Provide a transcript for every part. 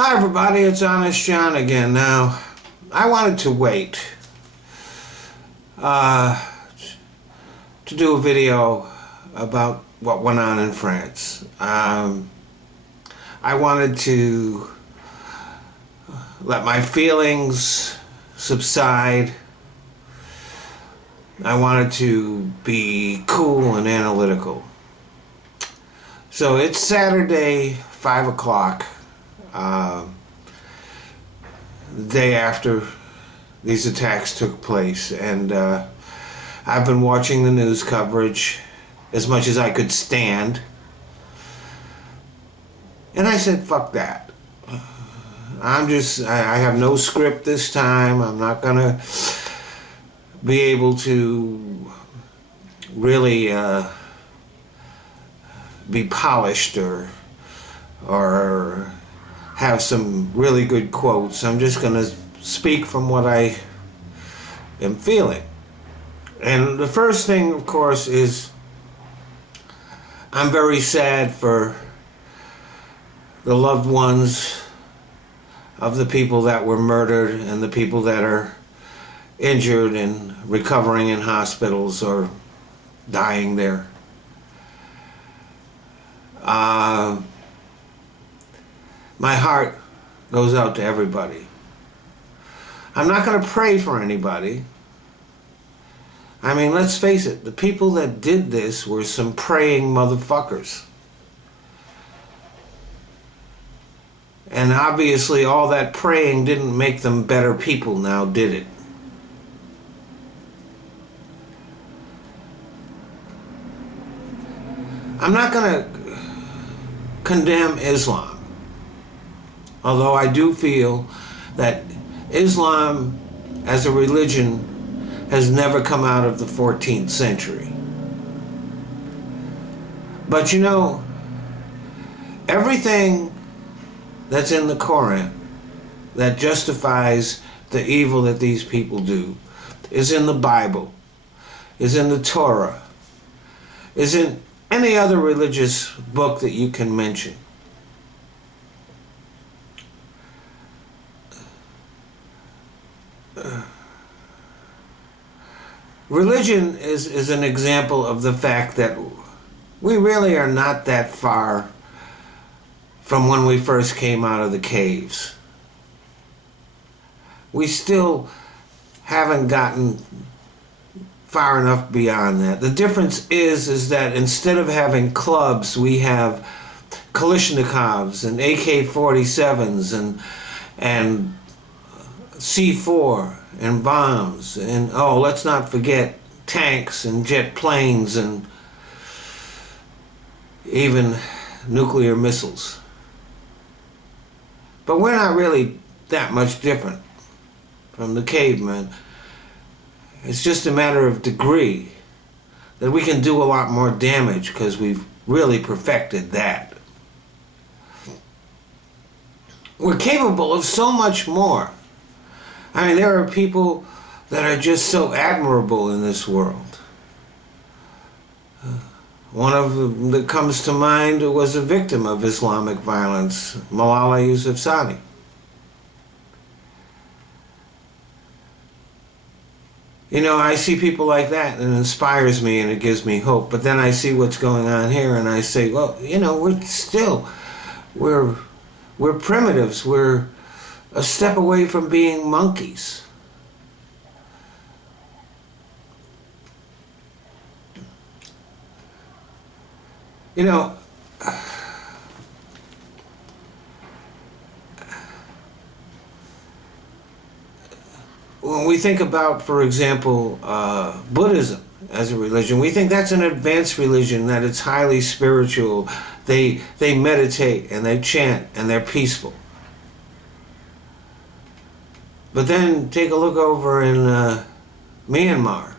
Hi everybody, it's Honest John again. Now, I wanted to wait to do a video about what went on in France. I wanted to let my feelings subside. I wanted to be cool and analytical. So it's Saturday, 5 o'clock. The day after these attacks took place, and I've been watching the news coverage as much as I could stand, and I said fuck that. I have no script this time. I'm not gonna be able to really be polished or have some really good quotes. I'm just going to speak from what I am feeling. And the first thing, of course, is I'm very sad for the loved ones of the people that were murdered and the people that are injured and recovering in hospitals or dying there. My heart goes out to everybody. I'm not going to pray for anybody. I mean, let's face it, the people that did this were some praying motherfuckers. And obviously all that praying didn't make them better people now, did it? I'm not going to condemn Islam. Although I do feel that Islam as a religion has never come out of the 14th century. But you know, everything that's in the Quran that justifies the evil that these people do is in the Bible, is in the Torah, is in any other religious book that you can mention. Religion is an example of the fact that we really are not that far from when we first came out of the caves. We still haven't gotten far enough beyond that. The difference is that instead of having clubs, we have Kalashnikovs and AK-47s and C4 and bombs, and oh, let's not forget tanks and jet planes and even nuclear missiles. But we're not really that much different from the cavemen. It's just a matter of degree that we can do a lot more damage because we've really perfected that. We're capable of so much more. I mean, there are people that are just so admirable in this world. One of them that comes to mind was a victim of Islamic violence, Malala Yousafzai. You know, I see people like that and it inspires me and it gives me hope. But then I see what's going on here and I say, well, you know, we're primitives. We're a step away from being monkeys. You know, when we think about, for example, Buddhism as a religion, we think that's an advanced religion, that it's highly spiritual. They meditate and they chant and they're peaceful. But then take a look over in Myanmar,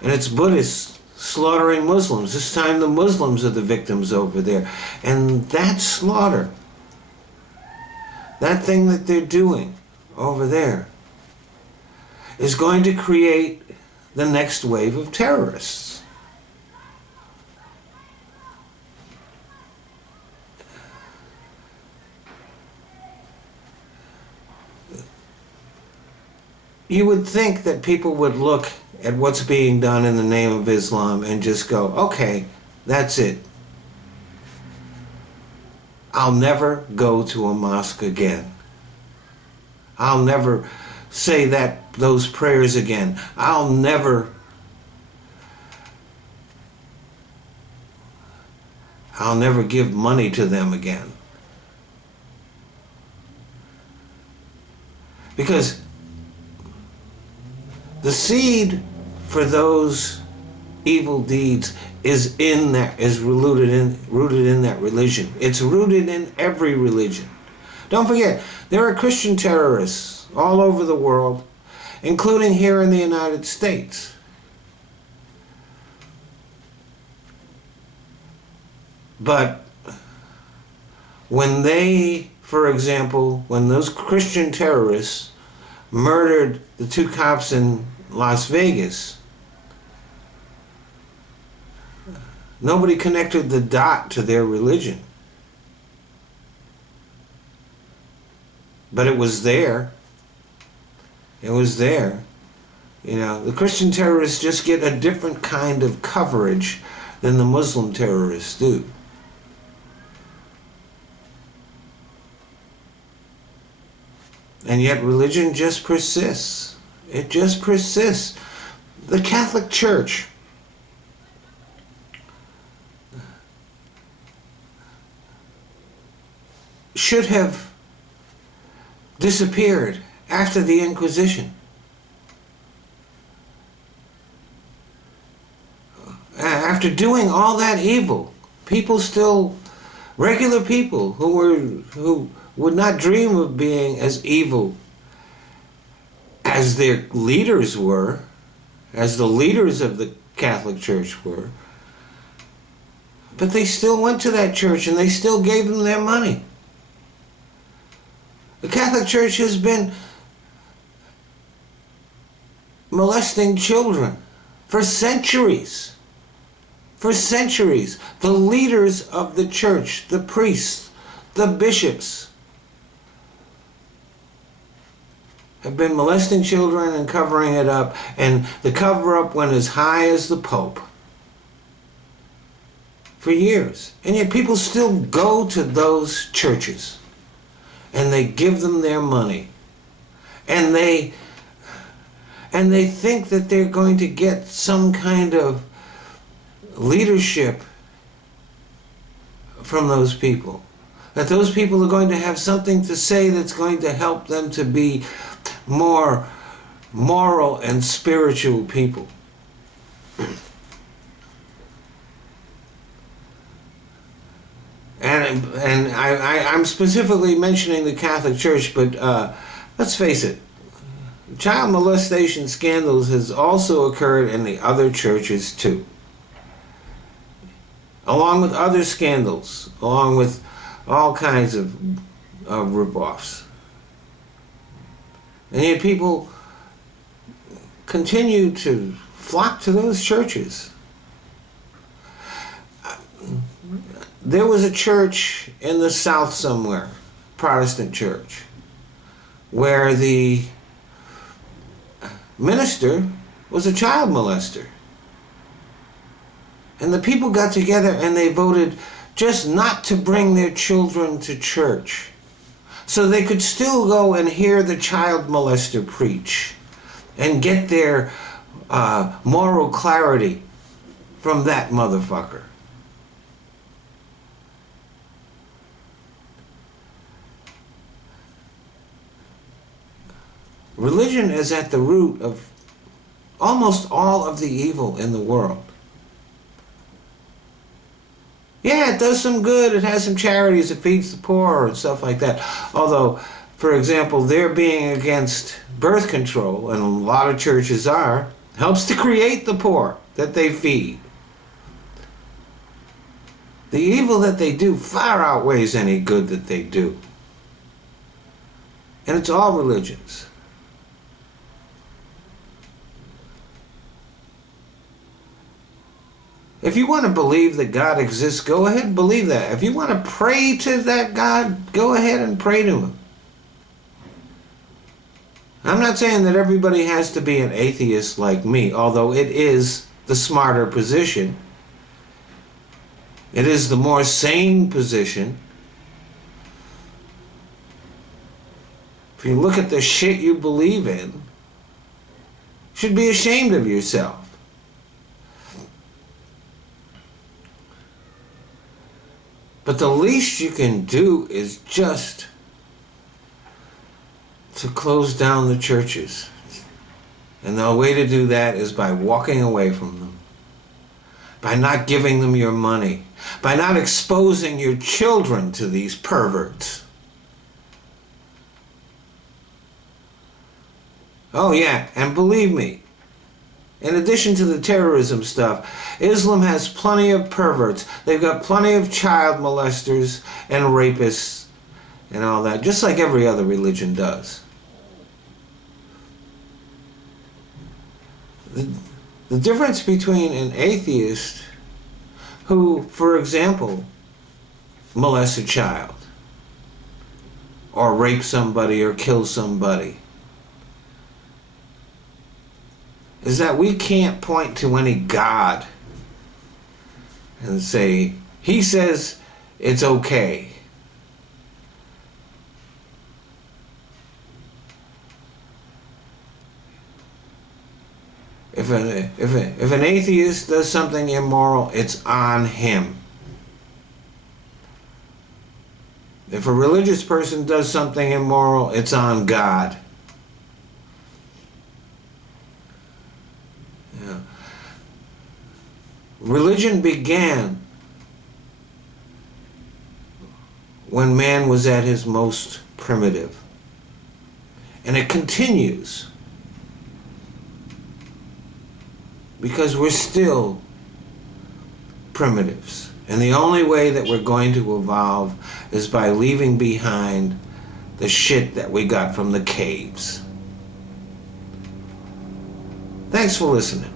and it's Buddhists slaughtering Muslims. This time the Muslims are the victims over there. And that slaughter, that thing that they're doing over there, is going to create the next wave of terrorists. you would think that people would look at what's being done in the name of Islam and just go, okay, that's it. I'll never go to a mosque again. I'll never say those prayers again. I'll never give money to them again. Because the seed for those evil deeds is rooted in that religion. It's rooted in every religion. Don't forget, there are Christian terrorists all over the world, including here in the United States. But when for example, when those Christian terrorists murdered the 2 cops in Las Vegas, nobody connected the dot to their religion. But it was there. It was there. The Christian terrorists just get a different kind of coverage than the Muslim terrorists do. And yet religion just persists. It just persists. The Catholic Church should have disappeared after the Inquisition. After doing all that evil, regular people who would not dream of being as evil as their leaders were, as the leaders of the Catholic Church were, but they still went to that church and they still gave them their money. The Catholic Church has been molesting children for centuries. For centuries. The leaders of the church, the priests, the bishops, have been molesting children and covering it up, and the cover-up went as high as the Pope for years. And yet people still go to those churches and they give them their money, and they think that they're going to get some kind of leadership from those people, that those people are going to have something to say that's going to help them to be more moral and spiritual people. And I'm specifically mentioning the Catholic Church, but let's face it, child molestation scandals has also occurred in the other churches too, along with other scandals, along with all kinds of rip-offs. And yet people continue to flock to those churches. There was a church in the South somewhere, Protestant church, where the minister was a child molester. And the people got together and they voted just not to bring their children to church, so they could still go and hear the child molester preach and get their moral clarity from that motherfucker. Religion is at the root of almost all of the evil in the world. Yeah, it does some good. It has some charities. It feeds the poor and stuff like that. Although, for example, their being against birth control, and a lot of churches are, helps to create the poor that they feed. The evil that they do far outweighs any good that they do. And it's all religions. If you want to believe that God exists, go ahead and believe that. If you want to pray to that God, go ahead and pray to Him. I'm not saying that everybody has to be an atheist like me, although it is the smarter position. It is the more sane position. If you look at the shit you believe in, you should be ashamed of yourself. But the least you can do is just to close down the churches. And the way to do that is by walking away from them. By not giving them your money. By not exposing your children to these perverts. Oh yeah, and believe me, in addition to the terrorism stuff, Islam has plenty of perverts. They've got plenty of child molesters and rapists and all that, just like every other religion does. The difference between an atheist who, for example, molests a child or rapes somebody or kills somebody is that we can't point to any God and say, he says it's okay. If an atheist does something immoral, it's on him. If a religious person does something immoral, it's on God. Yeah. Religion began when man was at his most primitive. And it continues because we're still primitives. And the only way that we're going to evolve is by leaving behind the shit that we got from the caves. Thanks for listening.